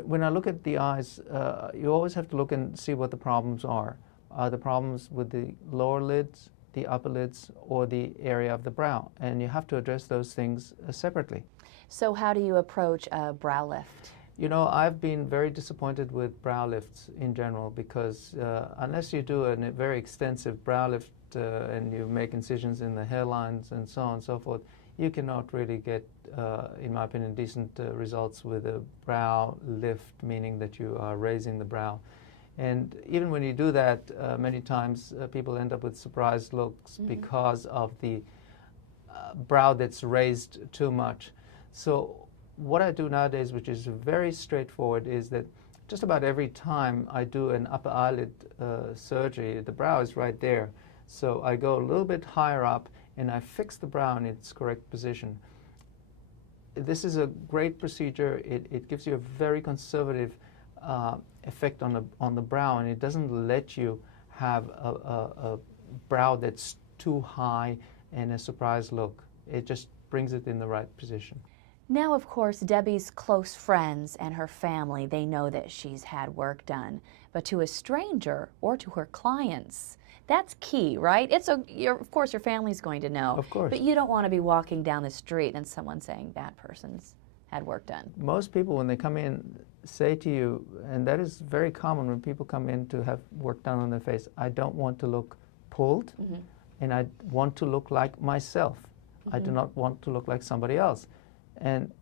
When I look at the eyes, you always have to look and see what the problems are. Are the problems with the lower lids, the upper lids, or the area of the brow? And you have to address those things separately. So how do you approach a brow lift? You know, I've been very disappointed with brow lifts in general because unless you do a very extensive brow lift and you make incisions in the hairlines and so on and so forth, you cannot really get, in my opinion, decent results with a brow lift, meaning that you are raising the brow. And even when you do that, many times people end up with surprised looks because of the brow that's raised too much. So what I do nowadays, which is very straightforward, is that just about every time I do an upper eyelid surgery, the brow is right there. So I go a little bit higher up and I fix the brow in its correct position. This is a great procedure. It gives you a very conservative effect on the brow, and it doesn't let you have a brow that's too high and a surprise look. It just brings it in the right position. Now, of course, Debbie's close friends and her family, they know that she's had work done. But to a stranger or to her clients, that's key, right? Of course, your family's going to know. Of course. But you don't want to be walking down the street and someone saying that person's had work done. Most people, when they come in, say to you, and that is very common when people come in to have work done on their face, I don't want to look pulled, and I want to look like myself. I do not want to look like somebody else. And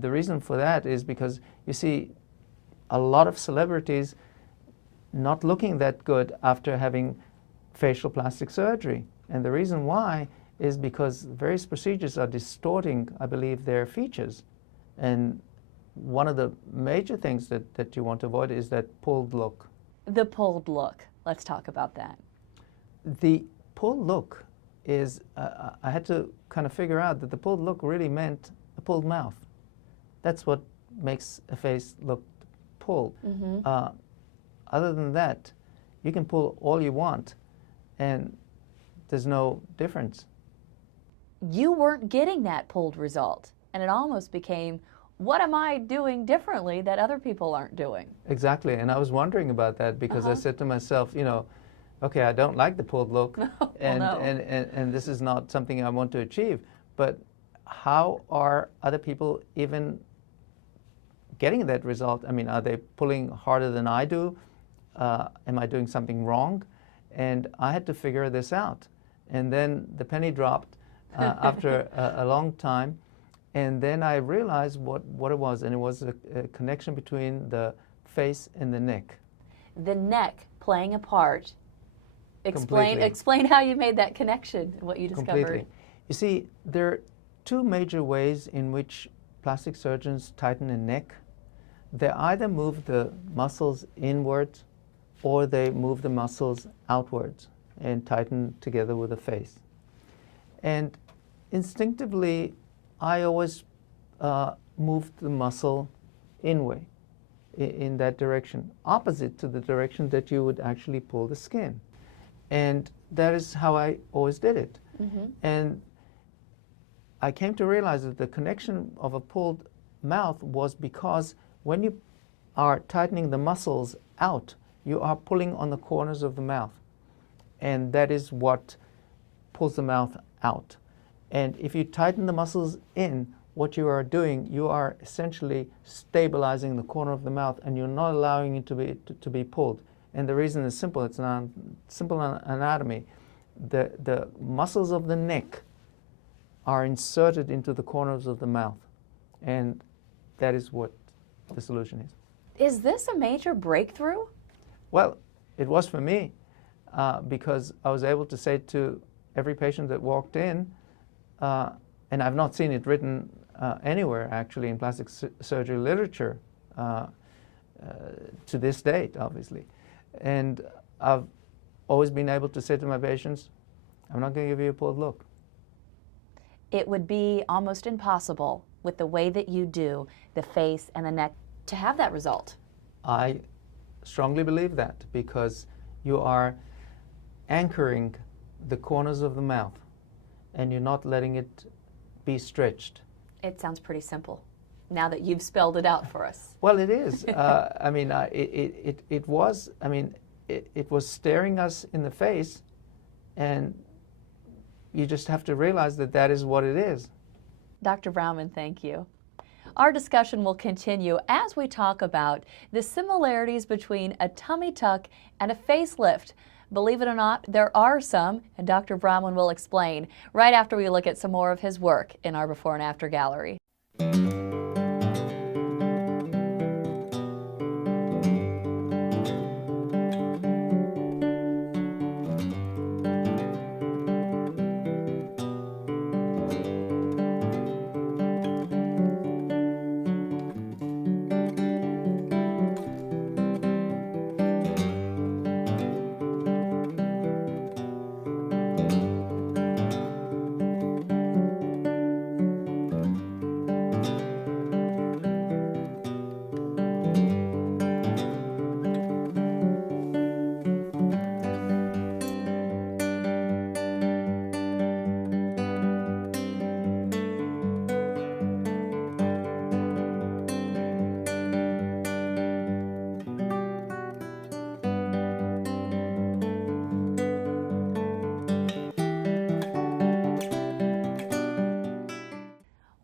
the reason for that is because, you see, a lot of celebrities not looking that good after having facial plastic surgery. And the reason why is because various procedures are distorting, I believe, their features. And one of the major things that you want to avoid is that pulled look. The pulled look. Let's talk about that. The pulled look is, I had to kind of figure out that the pulled look really meant a pulled mouth. That's what makes a face look pulled. Other than that, you can pull all you want, and there's no difference. You weren't getting that pulled result, and it almost became, what am I doing differently that other people aren't doing? Exactly, and I was wondering about that because I said to myself, you know, okay, I don't like the pulled look, and this is not something I want to achieve, but how are other people even getting that result? I mean, are they pulling harder than I do? Am I doing something wrong? And I had to figure this out. And then the penny dropped after a long time. And then I realized what it was, and it was a connection between the face and the neck. The neck playing a part. Explain how you made that connection, what you discovered. Completely. You see, there are two major ways in which plastic surgeons tighten a neck. They either move the muscles inwards or they move the muscles outwards and tighten together with the face. And instinctively, I always moved the muscle inward in that direction, opposite to the direction that you would actually pull the skin. And that is how I always did it. And I came to realize that the connection of a pulled mouth was because when you are tightening the muscles out, you are pulling on the corners of the mouth. And that is what pulls the mouth out. And if you tighten the muscles in, what you are doing, you are essentially stabilizing the corner of the mouth, and you're not allowing it to be pulled. And the reason is simple. It's simple anatomy. The muscles of the neck are inserted into the corners of the mouth, and that is what the solution is. Is this a major breakthrough? Well, it was for me because I was able to say to every patient that walked in, and I've not seen it written anywhere actually in plastic surgery literature to this date, obviously. And I've always been able to say to my patients, I'm not going to give you a pulled look. It would be almost impossible with the way that you do the face and the neck to have that result. I strongly believe that because you are anchoring the corners of the mouth and you're not letting it be stretched. It sounds pretty simple. now that you've spelled it out for us. Well, it is. I mean, it was. I mean, it was staring us in the face, and you just have to realize that that is what it is. Dr. Brauman, thank you. Our discussion will continue as we talk about the similarities between a tummy tuck and a facelift. Believe it or not, there are some, and Dr. Brauman will explain right after we look at some more of his work in our Before and After Gallery.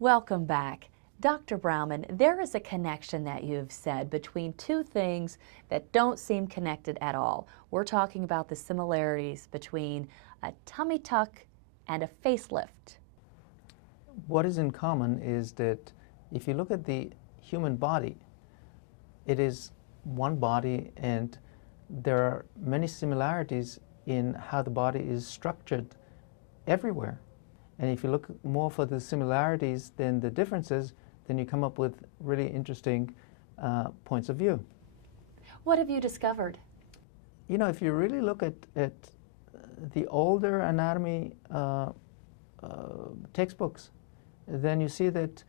Welcome back. Dr. Brauman, there is a connection that you've said between two things that don't seem connected at all. We're talking about the similarities between a tummy tuck and a facelift. What is in common is that if you look at the human body, it is one body, and there are many similarities in how the body is structured everywhere. And if you look more for the similarities than the differences, then you come up with really interesting points of view. What have you discovered? You know, if you really look at the older anatomy textbooks, then you see that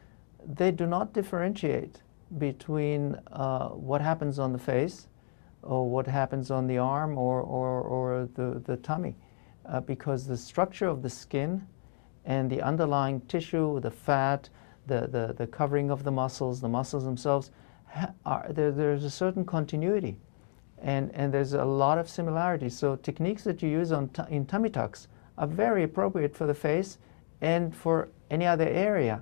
they do not differentiate between what happens on the face or what happens on the arm or the tummy, because the structure of the skin and the underlying tissue, the fat, the covering of the muscles themselves, there's a certain continuity, and there's a lot of similarities. So techniques that you use in tummy tucks are very appropriate for the face and for any other area.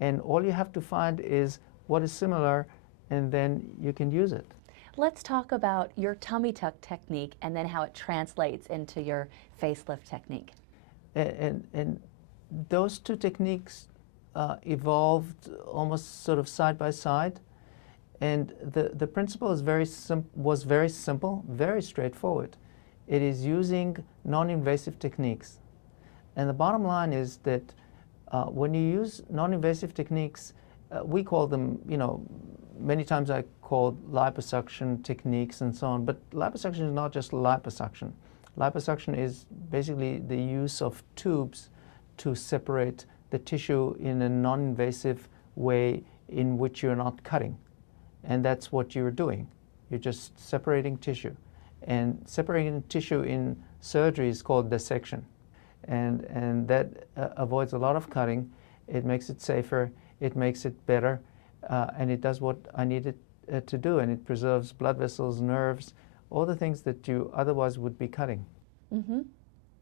And all you have to find is what is similar, and then you can use it. Let's talk about your tummy tuck technique and then how it translates into your facelift technique. And those two techniques evolved almost sort of side by side, and the principle is was very simple, very straightforward. It is using non-invasive techniques, and the bottom line is that when you use non-invasive techniques, we call them, you know, many times I call liposuction techniques and so on, but liposuction is not just liposuction. Liposuction is basically the use of tubes to separate the tissue in a non-invasive way in which you're not cutting. And that's what you're doing. You're just separating tissue. And separating tissue in surgery is called dissection. And that avoids a lot of cutting. It makes it safer. It makes it better. And it does what I need it to do. And it preserves blood vessels, nerves, all the things that you otherwise would be cutting. Mm-hmm.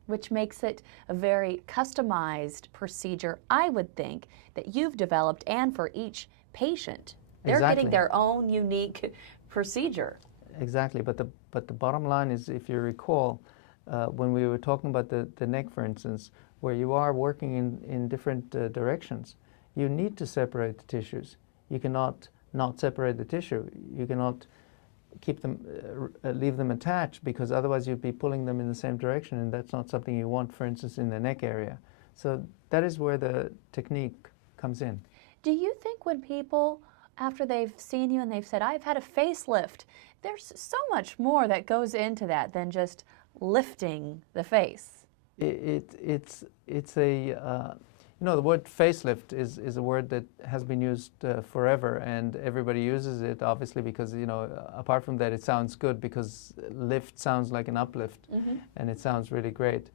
Which makes it a very customized procedure, I would think, that you've developed, and for each patient. They're getting their own unique procedure. Exactly, but the bottom line is, if you recall, when we were talking about the neck, for instance, where you are working in different directions, you need to separate the tissues. You cannot not separate the tissue. You cannot keep them, leave them attached, because otherwise you'd be pulling them in the same direction, and that's not something you want, for instance, in the neck area. So that is where the technique comes in. Do you think when people, after they've seen you and they've said, I've had a facelift, there's so much more that goes into that than just lifting the face? It's a, you know, the word facelift is a word that has been used forever, and everybody uses it, obviously, because, you know, apart from that, it sounds good, because lift sounds like an uplift, and it sounds really great.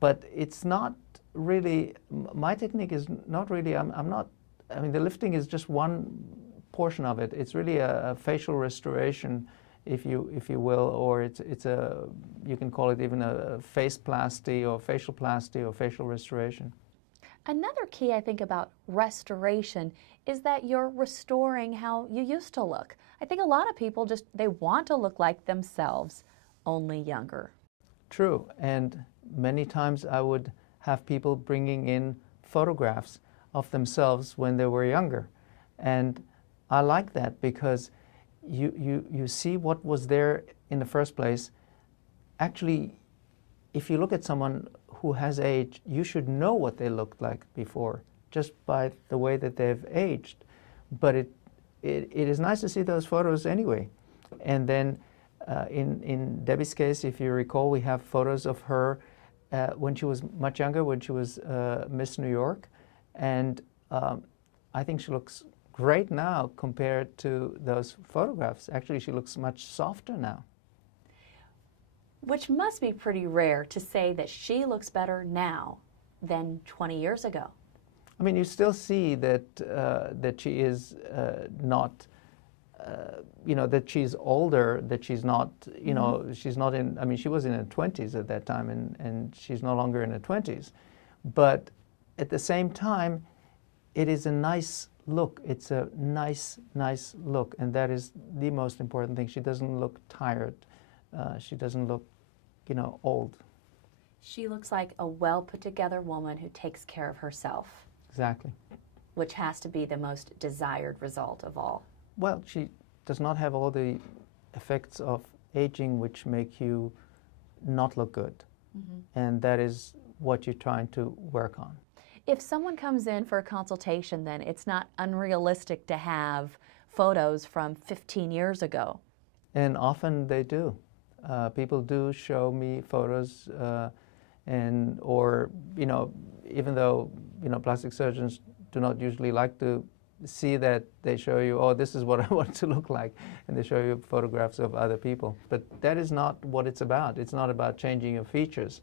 But it's not really, my technique is not really, I'm not I mean, the lifting is just one portion of it. It's really a facial restoration, if you will, or it's a, you can call it even a face plasty or facial restoration. Another key I think about restoration is that you're restoring how you used to look. I think a lot of people just, they want to look like themselves, only younger. True, and many times I would have people bringing in photographs of themselves when they were younger. And I like that because you see what was there in the first place. Actually, if you look at someone who has aged, you should know what they looked like before, just by the way that they've aged. But it is nice to see those photos anyway. And then in Debbie's case, if you recall, we have photos of her when she was much younger, when she was Miss New York. And I think she looks great now compared to those photographs. Actually, she looks much softer now. Which must be pretty rare to say that she looks better now than 20 years ago. I mean, you still see that that she is not, that she's older, that she's not, she's not in, I mean, she was in her 20s at that time, and she's no longer in her 20s. But at the same time, it is a nice look. It's a nice look, and that is the most important thing. She doesn't look tired. She doesn't look, old. She looks like a well put together woman who takes care of herself. Exactly. Which has to be the most desired result of all. Well, she does not have all the effects of aging which make you not look good. Mm-hmm. And that is what you're trying to work on. If someone comes in for a consultation, then it's not unrealistic to have photos from 15 years ago. And often they do. People do show me photos, or even though plastic surgeons do not usually like to see that, they show you, oh, this is what I want to look like, and they show you photographs of other people. But that is not what it's about. It's not about changing your features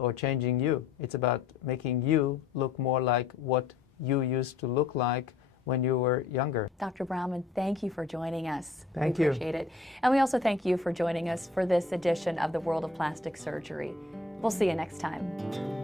or changing you. It's about making you look more like what you used to look like when you were younger. Dr. Brauman, thank you for joining us. Thank you. We appreciate it. And we also thank you for joining us for this edition of the World of Plastic Surgery. We'll see you next time.